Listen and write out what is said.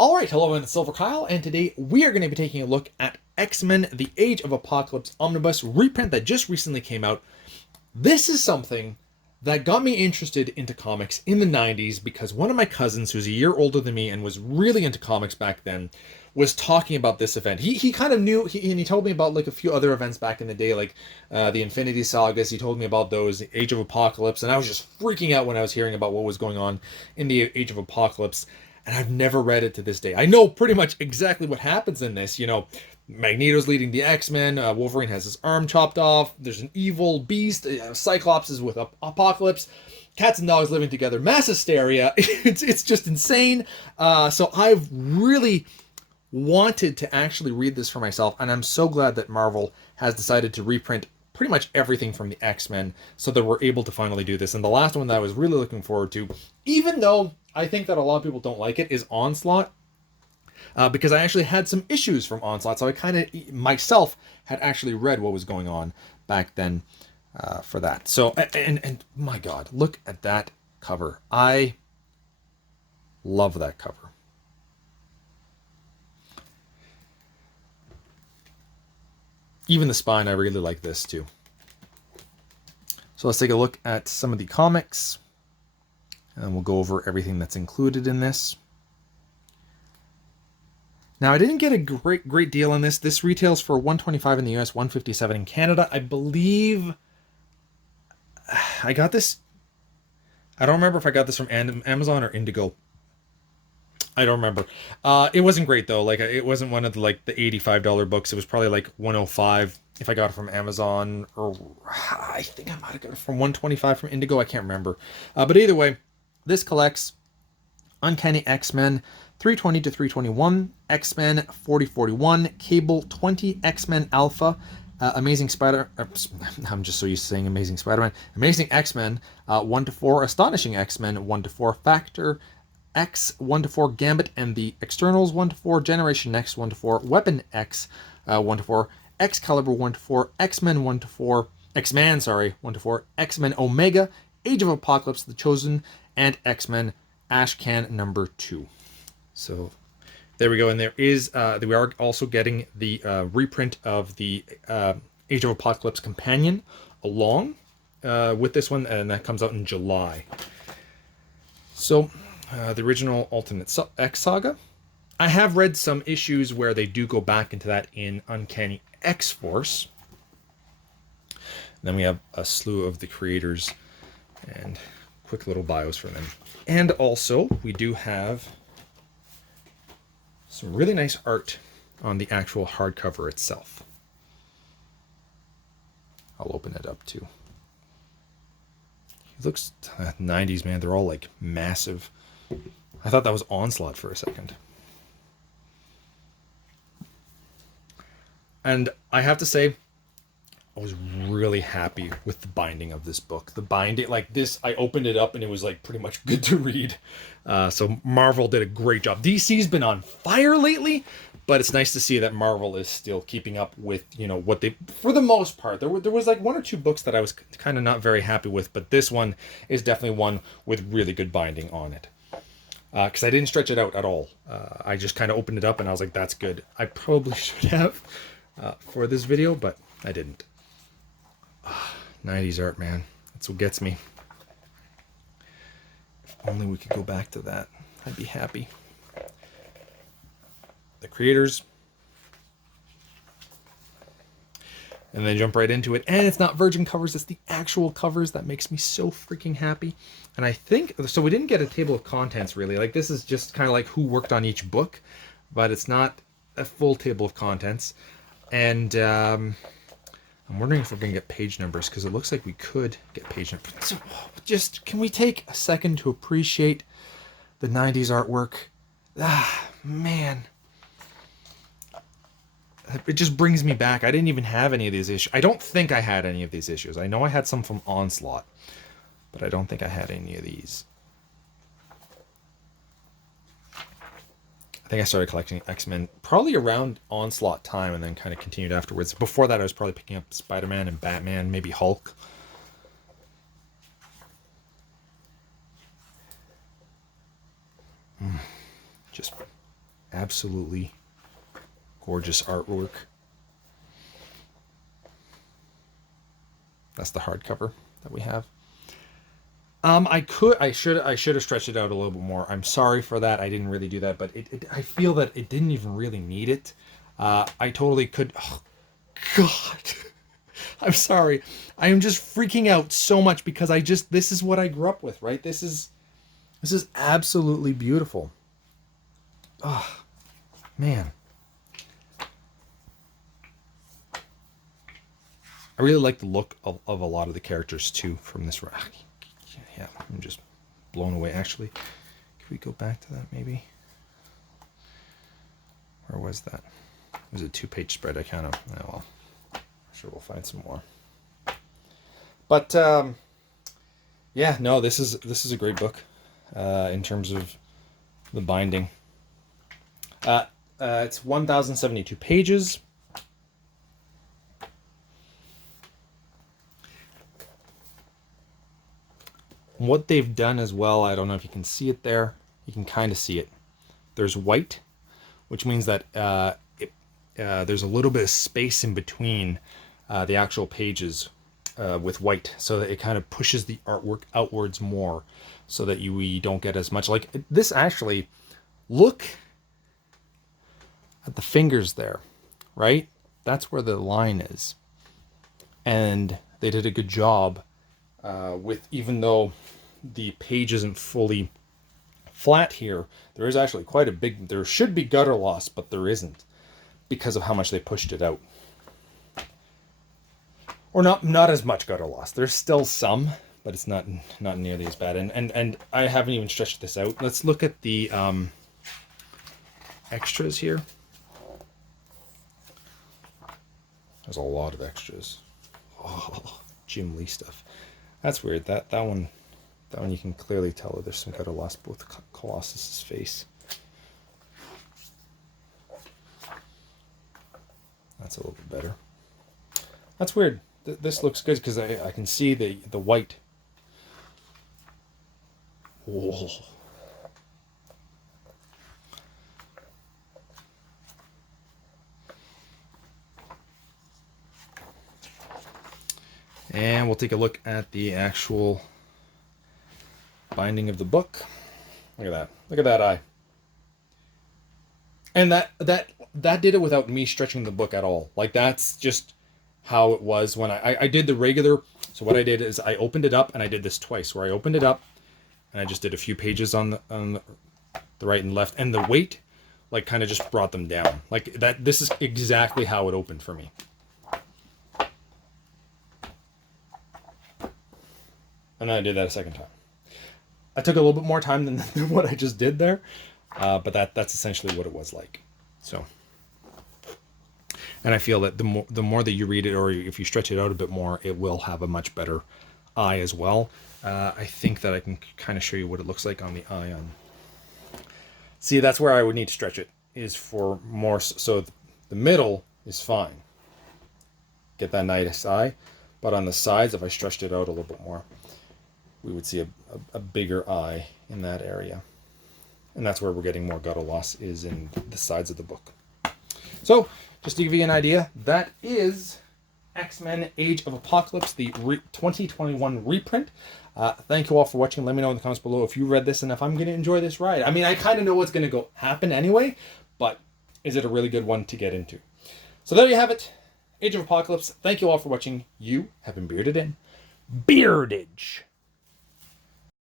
Alright, hello, I'm silverkyle, and today we are going to be taking a look at X-Men The Age of Apocalypse Omnibus reprint that just recently came out. This is something that got me interested into comics in the 90s because one of my cousins, who's a year older than me and was really into comics back then, was talking about this event. He kind of knew, and he told me about like a few other events back in the day, like the Infinity Sagas. He told me about those, the Age of Apocalypse, and I was just freaking out when I was hearing about what was going on in the Age of Apocalypse. And I've never read it to this day. I know pretty much exactly what happens in this. You know, Magneto's leading the X-Men. Wolverine has his arm chopped off. There's an evil beast. Cyclops is with Apocalypse. Cats and dogs living together. Mass hysteria. It's just insane. So I've really wanted to actually read this for myself, and I'm so glad that Marvel has decided to reprint pretty much everything from the X-Men so that we're able to finally do this. And the last one that I was really looking forward to, even though I think that a lot of people don't like it, is Onslaught. Because I actually had some issues from Onslaught, so I kind of myself had actually read what was going on back then for that. So, and my God, look at that cover. I love that cover. Even the spine, I really like this too. So let's take a look at some of the comics, and we'll go over everything that's included in this. Now, I didn't get a great deal on this. This retails for $125 in the US, $157 in Canada. I believe I got this. I don't remember if I got this from Amazon or Indigo. I don't remember. It wasn't great though. Like, it wasn't one of the like the $85 books. It was probably like $105 if I got it from Amazon, or I think I might have got it from $125 from Indigo. I can't remember. But either way, this collects Uncanny X-Men 320 to 321, X-Men 4041, Cable 20, X-Men Alpha, Amazing Spider. I'm just so used to saying Amazing Spider-Man. Amazing X-Men 1 to 4, Astonishing X-Men 1 to 4, Factor X 1 to 4, Gambit and the Externals 1 to 4, Generation X 1 to 4, Weapon X 1 to 4, Excalibur 1 to 4, X-Men 1 to 4, X-Man 1 to 4, X-Men Omega, Age of Apocalypse, The Chosen, and X-Men Ashcan number 2. So there we go. And there is we are also getting the reprint of the Age of Apocalypse companion along with this one, and that comes out in July. So the original Ultimate X Saga. I have read some issues where they do go back into that in Uncanny X-Force. Then we have a slew of the creators and quick little bios for them. And also, we do have some really nice art on the actual hardcover itself. I'll open it up too. It looks 90s, man. They're all like massive. I thought that was Onslaught for a second. And I have to say, I was really happy with the binding of this book. The binding, like this, I opened it up and it was like pretty much good to read. So Marvel did a great job. DC's been on fire lately, but it's nice to see that Marvel is still keeping up with, you know, what they, for the most part. There was like one or two books that I was kind of not very happy with, but this one is definitely one with really good binding on it. Because I didn't stretch it out at all. I just kind of opened it up and I was like, that's good. I probably should have for this video, but I didn't. 90s art, man. That's what gets me. If only we could go back to that, I'd be happy. The creators. And then jump right into it. And it's not virgin covers, it's the actual covers that makes me so freaking happy. And I think, so we didn't get a table of contents really. Like, this is just kind of like who worked on each book, but it's not a full table of contents. And I'm wondering if we're going to get page numbers, because it looks like we could get page numbers. So just, can we take a second to appreciate the 90s artwork? Man. It just brings me back. I didn't even have any of these issues. I don't think I had any of these issues. I know I had some from Onslaught, but I don't think I had any of these. I think I started collecting X-Men probably around Onslaught time and then kind of continued afterwards. Before that, I was probably picking up Spider-Man and Batman, maybe Hulk. Just Absolutely gorgeous artwork. That's the hardcover that we have. I should have stretched it out a little bit more. I'm sorry for that. I didn't really do that, but I feel that it didn't even really need it. I totally could. Oh, God, I'm sorry. I am just freaking out so much because this is what I grew up with, right? This is absolutely beautiful. Oh, man. I really like the look of a lot of the characters too from this. Yeah, I'm just blown away. Actually, can we go back to that maybe? Where was that? Was it 2-page spread? I kind of, oh well, I'm sure we'll find some more. But yeah, no, this is a great book in terms of the binding. It's 1,072 pages. What they've done as well, I don't know if you can see it there. You can kind of see it. There's white, which means that there's a little bit of space in between the actual pages with white, so that it kind of pushes the artwork outwards more, so that we don't get as much. Like this actually, look at the fingers there, right? That's where the line is. And they did a good job with, even though the page isn't fully flat here, there is actually quite a big, there should be gutter loss, but there isn't, because of how much they pushed it out. Or not as much gutter loss. There's still some, but it's not nearly as bad. And I haven't even stretched this out. Let's look at the extras here. There's a lot of extras. Oh, Jim Lee stuff. That's weird. That one you can clearly tell that there's some gutter loss with Colossus's face. That's a little bit better. That's weird. This looks good because I can see the white. Whoa. And we'll take a look at the actual binding of the book. Look at that. Look at that eye. And that did it without me stretching the book at all. Like, that's just how it was when I did the regular. So what I did is I opened it up, and I did this twice, where I opened it up and I just did a few pages on the right and left, and the weight like kind of just brought them down. Like that. This is exactly how it opened for me. And then I did that a second time. I took a little bit more time than what I just did there, but that's essentially what it was like. So, and I feel that the more that you read it, or if you stretch it out a bit more, it will have a much better eye as well. I think that I can kind of show you what it looks like on the eye. See, that's where I would need to stretch it, is for more. So the middle is fine. Get that nice eye, but on the sides, if I stretched it out a little bit more, we would see a bigger eye in that area. And that's where we're getting more gutter loss, is in the sides of the book. So, just to give you an idea, that is X-Men Age of Apocalypse, the 2021 reprint. Thank you all for watching. Let me know in the comments below if you read this and if I'm going to enjoy this ride. I mean, I kind of know what's going to happen anyway, but is it a really good one to get into? So there you have it. Age of Apocalypse. Thank you all for watching. You have been bearded in Beardage.